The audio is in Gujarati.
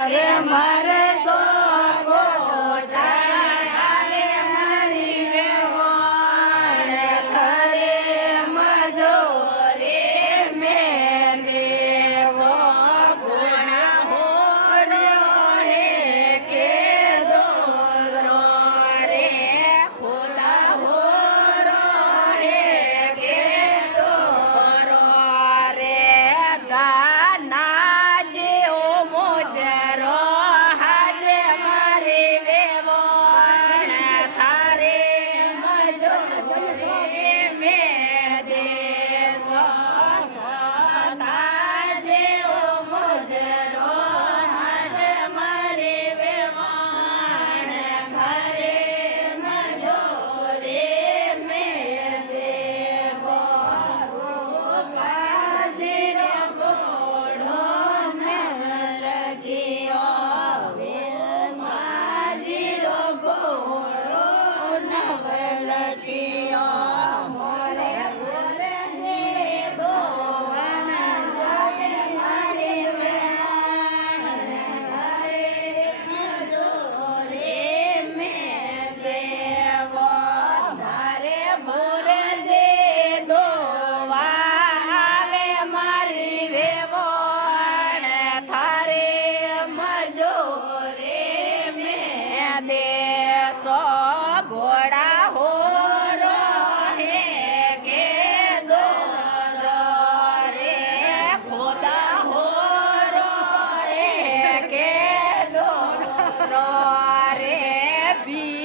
અરે મારે સો ગોટા આલે મારી વેવાણ ખરે મજોરે મેં દેસો ગુણા હોર્યો હે કે દોરો રે ખોદા હોરો હે કે દોરો રે ગાના જેવો મોજરો હાજે મારી વેવાણ થારે મજોરે મેં દેસો સોતા જેવો મોજરો હાજે મારી વેવાણ ઘરે મજોરે મેં દેસો બાજીનો ઘોડો નરકિયો બાજીનો ઘોડો નવલકિયો મોરે ઘરે છે ભોવન જાય મારી વેવાણ ઘરે મજોરે મેં દેવો ધારે ભોરે છે દોવા આવે મારી વેવાણ થારે મજોરે મેં દેસો ઘોડા હોરો હે કે દોરો રે ખોદા હોરો હે કે દોરો રે ભી